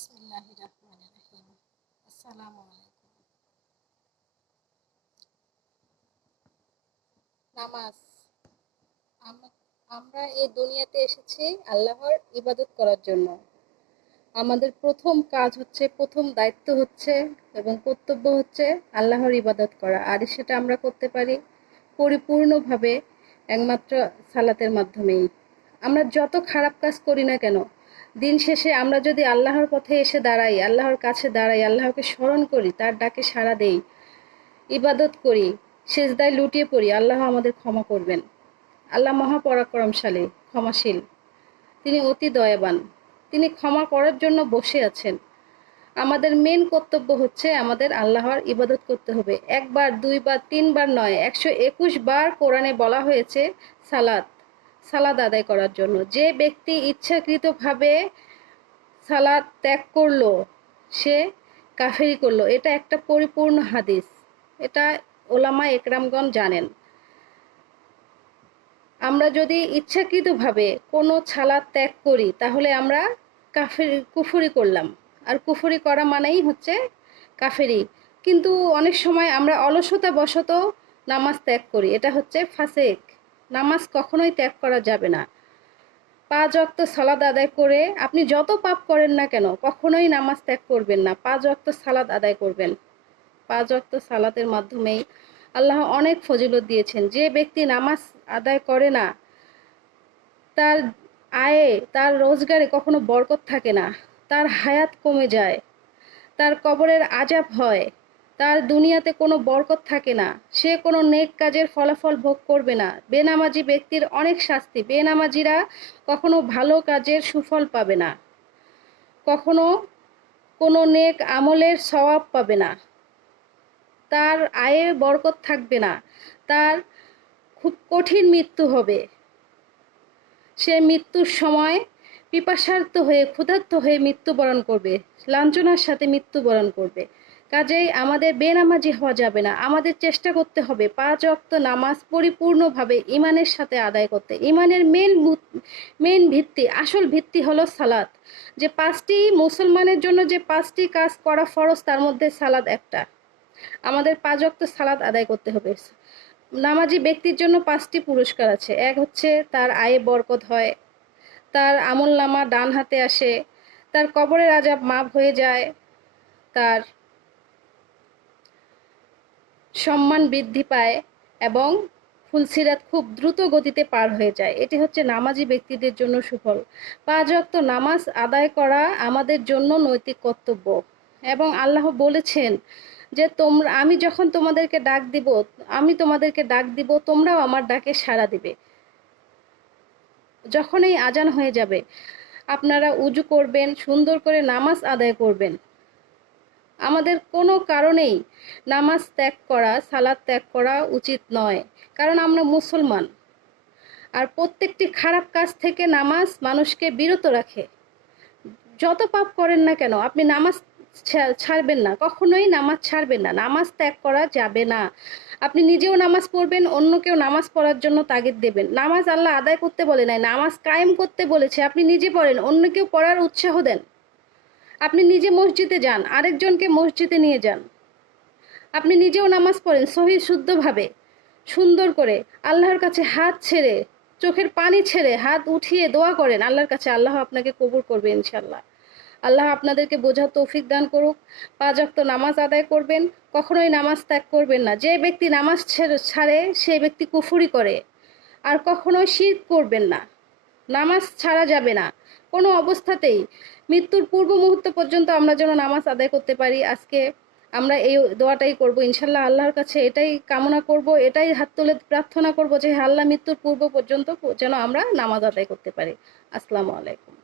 বিসমিল্লাহির রহমানির রহিম। আসসালামু আলাইকুম। নামাজ। আম- আমরা এই দুনিয়াতে এসেছি আল্লাহর ইবাদত করার জন্য। আমাদের প্রথম কাজ হচ্ছে, প্রথম দায়িত্ব হচ্ছে এবং কর্তব্য হচ্ছে আল্লাহর ইবাদত করা। আর সেটা আমরা করতে পারি পরিপূর্ণভাবে একমাত্র সালাতের মাধ্যমেই। আমরা যত খারাপ কাজ করি না কেন, দিন শেষে আমরা যদি আল্লাহর পথে এসে দাঁড়াই, আল্লাহর কাছে দাঁড়াই, আল্লাহকে স্মরণ করি, তার ডাকে সাড়া দেই, ইবাদত করি, সেজদায় লুটিয়ে পড়ি, আল্লাহ আমাদের ক্ষমা করবেন। আল্লাহ মহাপরাক্রমশালী, ক্ষমাশীল, তিনি অতি দয়াবান, তিনি ক্ষমা করার জন্য বসে আছেন। আমাদের মেন কর্তব্য হচ্ছে আমাদের আল্লাহর ইবাদত করতে হবে। একবার, দুইবার, তিনবার নয়, 121 বার কোরআনে বলা হয়েছে সালাত, সালাত আদায় করার জন্য। যে ব্যক্তি ইচ্ছাকৃতভাবে সালাত ত্যাগ করলো সে কাফেরি করলো। এটা একটা পরিপূর্ণ হাদিস, এটা ওলামা একরামগণ জানেন। আমরা যদি ইচ্ছাকৃতভাবে কোনো সালাত ত্যাগ করি তাহলে আমরা কুফরি করলাম, আর কুফরি করা মানেই হচ্ছে কাফেরি। কিন্তু অনেক সময় আমরা অলসতা বশত নামাজ ত্যাগ করি, এটা হচ্ছে ফাসেক। নামাজ কখনোই ত্যাগ করা যাবে না। 5 ওয়াক্ত সালাত আদায় করে আপনি যত পাপ করেন না কেন কখনোই নামাজ ত্যাগ করবেন না, 5 ওয়াক্ত সালাত আদায় করবেন। 5 ওয়াক্ত সালাতের মাধ্যমেই আল্লাহ অনেক ফজিলত দিয়েছেন। যে ব্যক্তি নামাজ আদায় করে না তার আয়ে, তার রোজগারে কখনো বরকত থাকে না, তার হায়াত কমে যায়, তার কবরের আযাব হয়, তার দুনিয়াতে কোনো বরকত থাকে না, সে কোনো নেক কাজের ফলাফল ভোগ করবে না। বেনামাজি ব্যক্তির অনেক শাস্তি, বেনামাজিরা কখনো ভালো কাজের সুফল পাবে না, কখনো কোনো নেক আমলের সওয়াব পাবে না, তার আয়ে বরকত থাকবে না, তার খুব কঠিন মৃত্যু হবে। সে মৃত্যুর সময় পিপাসার্ত হয়ে, ক্ষুধার্ত হয়ে মৃত্যুবরণ করবে, লাঞ্ছনার সাথে মৃত্যুবরণ করবে। কাজেই আমাদের বেনামাজি হওয়া যাবে না। আমাদের চেষ্টা করতে হবে 5 ওয়াক্ত নামাজ পরিপূর্ণভাবে ইমানের সাথে আদায় করতে। ইমানের মেন ভিত্তি, আসল ভিত্তি হলো সালাত। যে 5টি মুসলমানের জন্য যে 5টি কাজ করা ফরজ, তার মধ্যে সালাত একটা। আমাদের 5 ওয়াক্ত সালাত আদায় করতে হবে। নামাজি ব্যক্তির জন্য 5টি পুরস্কার আছে। এক হচ্ছে তার আয়ে বরকত হয়, তার আমলনামা ডান হাতে আসে, তার কবরের আযাব মাফ হয়ে যায়, তার সম্মান বৃদ্ধি পায় এবং ফুলসিরাত খুব দ্রুত গতিতে পার হয়ে যায়। এটি হচ্ছে নামাজি ব্যক্তিদের জন্য সুফল। 5 ওয়াক্ত নামাজ আদায় করা আমাদের জন্য নৈতিক কর্তব্য। এবং আল্লাহ বলেছেন যে আমি যখন তোমাদেরকে ডাক দিব, তোমরাও আমার ডাকে সাড়া দিবে। যখন এই আজান হয়ে যাবে আপনারা উজু করবেন, সুন্দর করে নামাজ আদায় করবেন। আমাদের কোনো কারণেই নামাজ ত্যাগ করা, সালাত ত্যাগ করা উচিত নয়, কারণ আমরা মুসলমান। আর প্রত্যেকটি খারাপ কাজ থেকে নামাজ মানুষকে বিরত রাখে। যত পাপ করেন না কেন আপনি নামাজ ছাড়বেন না, কখনোই নামাজ ছাড়বেন না, নামাজ ত্যাগ করা যাবে না। আপনি নিজেও নামাজ পড়বেন, অন্যকেও নামাজ পড়ার জন্য তাগিদ দেবেন। নামাজ আল্লাহ আদায় করতে বলে নাই, নামাজ কায়েম করতে বলেছে। আপনি নিজে পড়েন, অন্যকেও পড়ার উৎসাহ দেন। আপনি নিজে মসজিদে যান, আরেকজনকে মসজিদে নিয়ে যান। আপনি নিজেও নামাজ পড়েন সহি শুদ্ধভাবে, সুন্দর করে আল্লাহর কাছে হাত ছেড়ে, চোখের পানি ছেড়ে হাত উঠিয়ে দোয়া করেন আল্লাহর কাছে। আল্লাহ আপনাকে কবুল করবে ইনশাল্লাহ। আল্লাহ আপনাদেরকে বোঝার তৌফিক দান করুক। 5 ওয়াক্ত নামাজ আদায় করবেন, কখনোই নামাজ ত্যাগ করবেন না। যে ব্যক্তি নামাজ ছাড়ে সে ব্যক্তি কুফরি করে। আর কখনোই শিরক করবেন না। নামাজ ছাড়া যাবে না কোনো অবস্থাতেই। মৃত্যুর পূর্ব মুহূর্ত পর্যন্ত আমরা যেন নামাজ আদায় করতে পারি। আজকে আমরা এই দোয়াটাই করব ইনশাল্লাহ। আল্লাহর কাছে এটাই কামনা করব, এটাই হাত তুলে প্রার্থনা করব যে আল্লাহ মৃত্যুর পূর্ব পর্যন্ত যেন আমরা নামাজ আদায় করতে পারি। আসসালামু আলাইকুম।